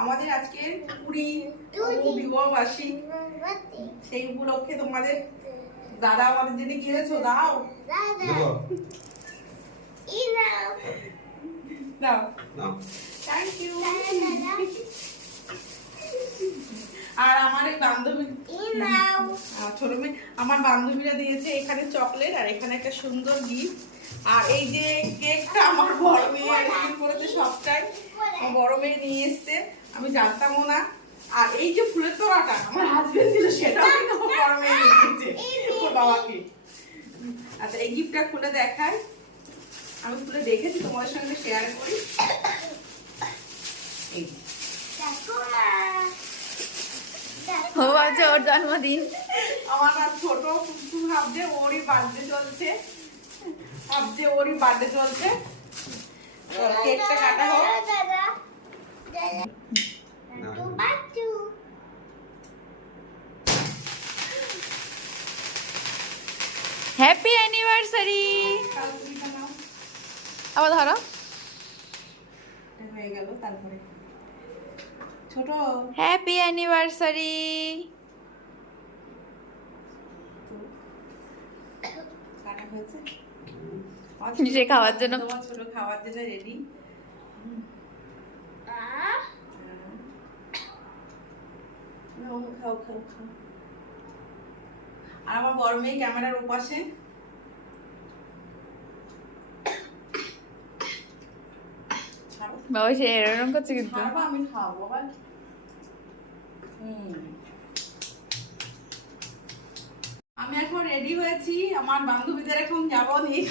আমাদের আজকের 20 বিবাহ বার্ষিক, সেই উপলক্ষে তোমাদের দাদা আমাদের জন্য কিনেছো। দাও দাও, থ্যাংক ইউ। আর আমার এই বান্ধবী ছোট মেয়ে, আমার বান্ধবীরা দিয়েছে এখানে চকলেট আর এখানে একটা সুন্দর গিফট। আর এই যে কেকটা আমার বড় মেয়ে রেডি করেছে, সবটাই আমার বড় মেয়ে নিয়ে এসছে, আমি জানতামও না। আর এই যে ফুলের তোড়াটা আমার হাজবেন্ড ছিল, সেটাও কিন্তু আমার বড় মেয়ে নিয়ে দিয়েছে ওর বাবাকে। আচ্ছা, এই গিফটটা খুলে দেখাই, আমি খুলে দেখেছি, তোমাদের সঙ্গে শেয়ার করি। এই ওর জন্মদিন। আমার ছোট ভাবছে ওরই বার্থডে চলছে, কেকটা কাটা হোক। Happy anniversary. আবার ধরো, হয়ে গেল। তারপরে ছোট হ্যাপি অ্যানিভার্সারি। কাটা হয়েছে সে খাওয়ার জন্য, তোমার ছোট খাওয়ার জন্য রেডি। খাও খাও খাও। আর আমার বড় মেয়ে ক্যামেরার ওপাশে। বাবা সে এরকম করছে কিন্তু। আমি খাবো বাবা। আমি এখন রেডি হয়েছি, আমার বান্ধবীদের এখন যাবো নিয়ে,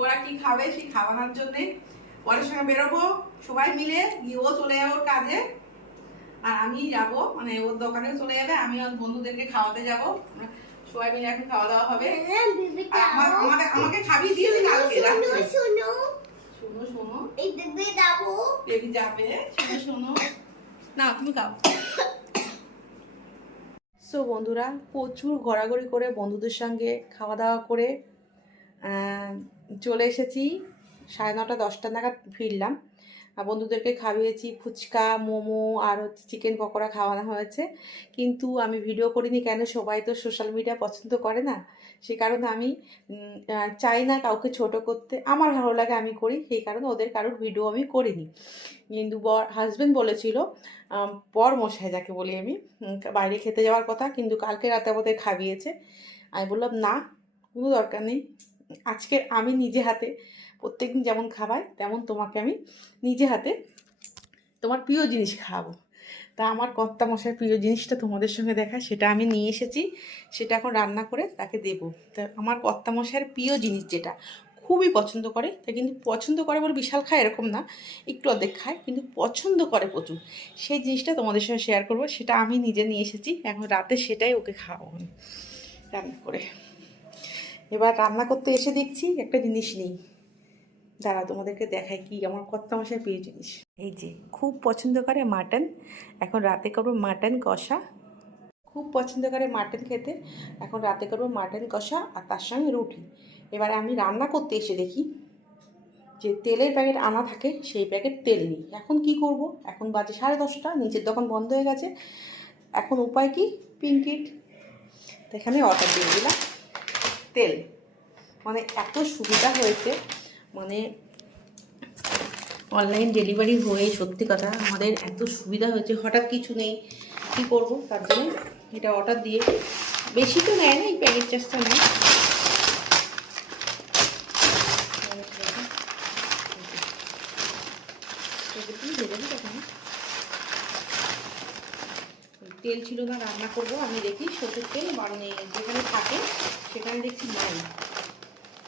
ওরা কি খাবে সেই খাওয়ানোর জন্য ওদের সঙ্গে বেরোবো সবাই মিলে, গিয়ে ও চলে যাবো ওর কাজে আর আমি যাব, মানে ওর দোকানেও চলে যাবে, আমি ওর বন্ধুদেরকে খাওয়াতে যাব, সবাই মিলে এখন খাওয়া দাওয়া হবে। আমাকে খাবি দিয়েছি কালকে। শোনো শোনো, এই বেবি যাবো, বেবি যাবে, শোনো শোনো না, তুমি খাও। সো বন্ধুরা, প্রচুর ঘোরাঘুরি করে বন্ধুদের সঙ্গে খাওয়া দাওয়া করে চলে এসেছি। 9:30 10টা নাগাদ ফিরলাম। বন্ধুদেরকে খাইয়েছি, ফুচকা মোমো আর হচ্ছে চিকেন পকোড়া খাওয়ানো হয়েছে। কিন্তু আমি ভিডিও করিনি, কেন সবাই তো সোশ্যাল মিডিয়া পছন্দ করে না, সেই কারণে আমি চাই না কাউকে ছোট করতে, আমার ভালো লাগে আমি করি, সেই কারণে ওদের কারোর ভিডিও আমি করিনি। কিন্তু হাজব্যান্ড বলেছিল, বর মশাই যাকে বলি আমি, বাইরে খেতে যাওয়ার কথা, কিন্তু কালকে রাতে আমাদের খাইয়েছে। আমি বললাম না, কোনো দরকার নেই, আজকে আমি নিজে হাতে প্রত্যেকদিন যেমন খাওয়াই তেমন তোমাকে আমি নিজে হাতে তোমার প্রিয় জিনিস খাওয়াবো। তা আমার কর্তা মশাইয়ের প্রিয় জিনিসটা তোমাদের সঙ্গে দেখায়, সেটা আমি নিয়ে এসেছি, সেটা এখন রান্না করে তাকে দেবো। তা আমার কর্তা মশাইয়ের প্রিয় জিনিস যেটা খুবই পছন্দ করে, তা কিন্তু পছন্দ করে বলে বিশাল খায় এরকম না, একটু অর্ধেক খায়, কিন্তু পছন্দ করে প্রচুর, সেই জিনিসটা তোমাদের সঙ্গে শেয়ার করবো। সেটা আমি নিজে নিয়ে এসেছি, এখন রাতে সেটাই ওকে খাওয়াবো আমি রান্না করে। এবার রান্না করতে এসে দেখছি একটা জিনিস নেই, দাঁড়া তোমাদেরকে দেখায় কি আমার কর্তা মশাই প্রিয় জিনিস। এই যে খুব পছন্দ করে মাটন, এখন রাতে করবো মাটন কষা, খুব পছন্দ করে মাটন খেতে, এখন রাতে করবো মাটন কষা আর তার সঙ্গে রুটি। এবার আমি রান্না করতে এসে দেখি যে তেলের প্যাকেট আনা থাকে, সেই প্যাকেট তেল নেই। এখন কি করব, এখন বাজে 10:30, নিচের দোকান বন্ধ হয়ে গেছে, এখন উপায় কি, পিঙ্কিট, তো এখানে অর্ডার দিয়ে দিলাম তেল। মানে এত সুবিধা হয়েছে, মানে অনলাইন ডেলিভারি হয়ে সত্যি কথা আমাদের এত সুবিধা হয়েছে, হঠাৎ কিছু নেই কী করবো, তার জন্য এটা অর্ডার দিয়ে, বেশি তো নেয় না, এই প্যাকেট চার্জটা নেয়। তেল ছিল না, রান্না করবো আমি দেখি সরষের তেল, মানে যেখানে থাকে সেখানে দেখছি নাই,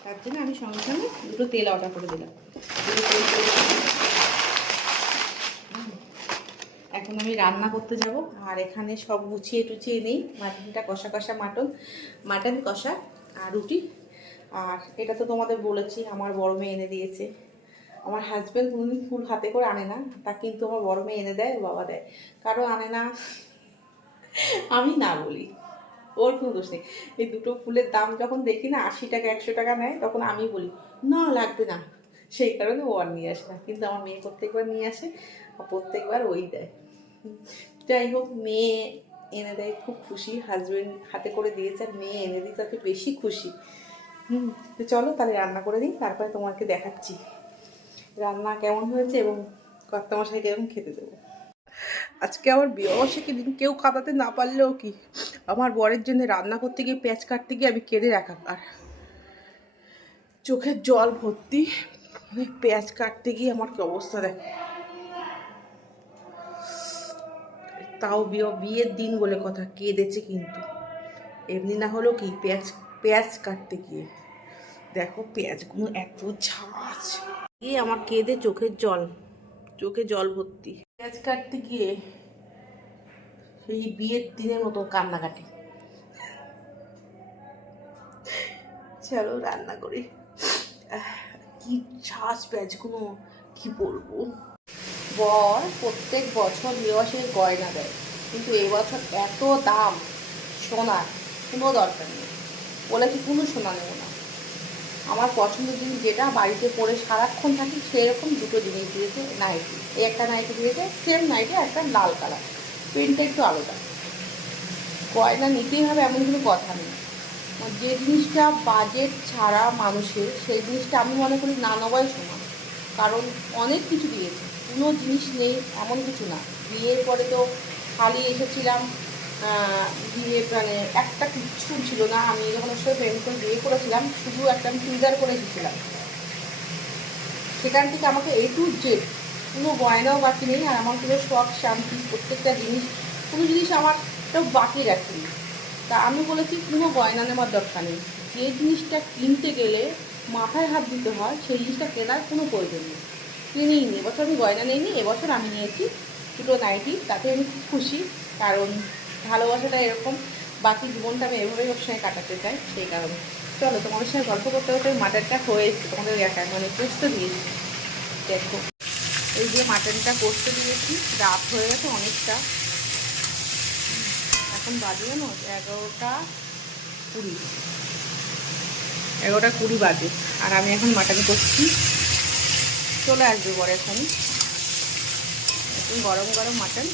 তার জন্য আমি সঙ্গে সঙ্গে দুটো তেল অর্ডার করে দিলাম। এখন আমি রান্না করতে যাব, আর এখানে সব গুছিয়ে টুছিয়ে নেই, মাটনটা কষা কষা মাটন কষা আর রুটি। আর এটা তো তোমাদের বলেছি আমার বড় মেয়ে এনে দিয়েছে, আমার হাজব্যান্ড কোনোদিন ফুল হাতে করে আনে না, তা কিন্তু আমার বড় মেয়ে এনে দেয়, বাবা দেয়, কারো আনে না আমি না বলি, ওর কোনো দোষ নেই। এই দুটো ফুলের দাম যখন দেখি না 80 টাকা 100 টাকা নেয়, তখন আমি বলি না লাগবে না, সেই কারণে ও আর নিয়ে আসে না, কিন্তু আমার মেয়ে প্রত্যেকবার নিয়ে আসে আর প্রত্যেকবার ওই দেয়। যাই হোক, মেয়ে এনে দেয়, খুব খুশি। হাজবেন্ড হাতে করে দিয়েছে আর মেয়ে এনে দিই, তাতে বেশি খুশি। তো চলো তাহলে রান্না করে দিই, তারপরে তোমাকে দেখাচ্ছি রান্না কেমন হয়েছে এবং কর্তামশাই কেমন খেতে দেবো। আজকে আমার বিয়েবার্ষিকী দিন কেউ কাঁদাতে না পারলেও কি, আমার বরের জন্য রান্না করতে গিয়ে পেঁয়াজ কাটতে গিয়ে আমি কেঁদে একাকার, চোখের জল ভর্তি। মানে পেঁয়াজ কাটতে গিয়ে আমার কি অবস্থা দেখ। তাও বিয়ের দিন বলে কথা, কেঁদেছে কিন্তু, এমনি না হলেও কি পেঁয়াজ পেঁয়াজ কাটতে গিয়ে দেখো পেঁয়াজগুলো এত ঝাঁজ গিয়ে আমার কেঁদে চোখে জল ভর্তি। পেঁয়াজ কাটতে গিয়ে সেই বিয়ের দিনের মতো কান্নাকাটি। চলো রান্না করি। কি ঝাঁজ পেঁয়াজগুলো, কি বলবো। বর প্রত্যেক বছর বিয়েবার্ষিকী গয়না দেয়, কিন্তু এবছর এত দাম সোনার, কোনো দরকার নেই। বলেছি কোনো সোনা নেবো না, আমার পছন্দের জিনিস যেটা বাড়িতে পরে সারাক্ষণ থাকি সেরকম দুটো জিনিস দিয়েছে। নাইটি, এই একটা নাইটি দিয়েছে, সেম নাইটি, একটা লাল কালার, প্রিন্টটা একটু আলাদা। গয়না নিতেই হবে এমন কোনো কথা নেই। যে জিনিসটা বাজেট ছাড়া মানুষের, সেই জিনিসটা আমি মনে করি না নেওয়াই সমান। কারণ অনেক কিছু দিয়েছে, কোনো জিনিস নেই এমন কিছু না। বিয়ের পরে তো খালি এসেছিলাম, বিয়ে মানে একটা কিচ্ছু ছিল না। আমি যখন ওর সাথে প্রেম করে বিয়ে করেছিলাম, শুধু একটা আমি চুড়িদার করে এসেছিলাম। সেখান থেকে আমাকে A to Z কোনো গয়নাও বাকি নেই। আর আমার কোনো শখ শান্তি প্রত্যেকটা জিনিস, কোনো জিনিস আমার বাকি রাখিনি। তা আমি বলেছি কোনো গয়না নেওয়ার দরকার নেই, যে জিনিসটা কিনতে গেলে মাথায় হাত দিতে হয় সেই জিনিসটা কেনার কোনো প্রয়োজন নেই। কিনেই নি, এবছর আমি গয়না নিইনি, এবছর আমি নিয়েছি দুটো নাইটি, তাতে আমি খুব খুশি। কারণ ভালোবাসাটা এরকম, বাকি জীবনটা আমি এভাবেই ওর সঙ্গে কাটাতে চাই, সেই কারণে। চলো তোমাদের সঙ্গে গল্প করতে করতে মাটনটা হয়েছে, তোমাদের একা মানে পোস্ত দিয়েছি। দেখো এই যে মাটনটা পোস্ত দিয়েছি, রাত হয়ে গেছে অনেকটা, এখন বাজে জানো 11:20, 11:20 বাজে। আর আমি এখন মাটন করছি, চলে আসবে পরে। এখন গরম গরম মাটন,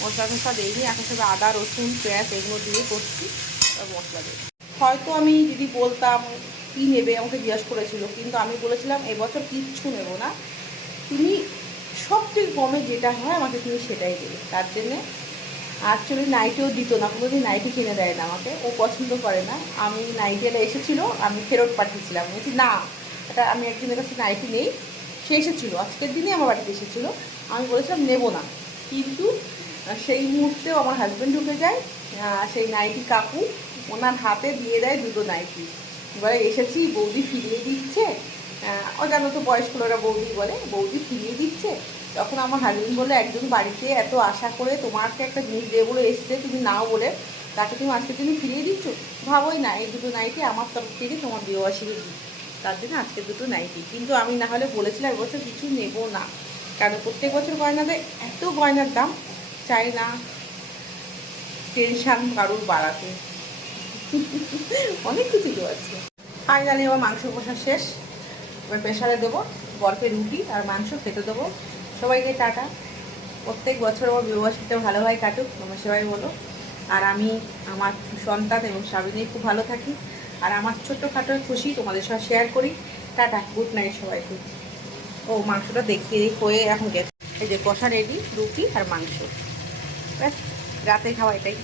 মশলা টশলা দিইনি, এখন সব আদা রসুন পেঁয়াজ এগুলো দিয়ে করছি, আর মশলা দিয়ে। হয়তো আমি যদি বলতাম কী নেবে আমাকে জিজ্ঞাসা করেছিল, কিন্তু আমি বলেছিলাম এবছর কিচ্ছু নেবো না, তুমি সবথেকে কমে যেটা হয় আমাকে তুমি সেটাই দেবে। তার জন্যে অ্যাকচুয়ালি নাইটিও দিত না, কোনোদিন নাইটি কিনে দেয় না আমাকে, ও পছন্দ করে না। আমি নাইটিটা এসেছিলো, আমি ফেরত পাঠিয়েছিলাম, বলছি না এটা আমি একদিনের কাছে নাইটি নেই। সে এসেছিলো আজকের দিনে আমার বাড়িতে এসেছিলো, আমি বলেছিলাম নেবো না, কিন্তু সেই মুহূর্তেও আমার হাজব্যান্ড ঢুকে যায়, সেই নাইটি কাকু ওনার হাতে দিয়ে দেয় দুটো নাইটি। এবারে এসেছি, বৌদি ফিরিয়ে দিচ্ছে, ও জানো তো বয়স্ক লোকেরা বৌদি বলে, বৌদি ফিরিয়ে দিচ্ছে। তখন আমার হাজবেন্ড বলে, একজন বাড়িতে এত আশা করে তোমাকে একটা জিনিস দেবে বলে এসছে, তুমি নাও বলে তাকে তুমি আজকে তুমি ফিরিয়ে দিচ্ছ। ভাবোই না এই দুটো নাইটি আমার তরফ থেকে তোমার বিয়েবার্ষিকী দিই, তার জন্য আজকে দুটো নাইটি। কিন্তু আমি না হলে বলেছিলাম এবছর কিছু নেবো না, কারণ প্রত্যেক বছর গয়না দেয়, এত গয়নার দাম চাই না টেনশান কারুর বাড়াতে। অনেক কিছু তো আছে। ফাইনালি আমার মাংস কষা শেষ, এবার প্রেশারে দেবো, বরফে রুটি আর মাংস খেতে দেবো। সবাইকে টাটা। প্রত্যেক বছর আমার বিবাহটা ভালোভাবে কাটুক, তোমার সবাই বলো। আর আমি আমার সন্তান এবং স্বামী নিয়ে খুব ভালো থাকি, আর আমার ছোট্টখাটো খুশি তোমাদের সাথে শেয়ার করি। টাটা, গুড নাইট সবাইকে। ও মাংসটা দেখিয়ে হয়ে এখন গেছে, এই যে কষা রেডি, রুটি আর মাংস, ব্যাস রাতে খাওয়া এটাই।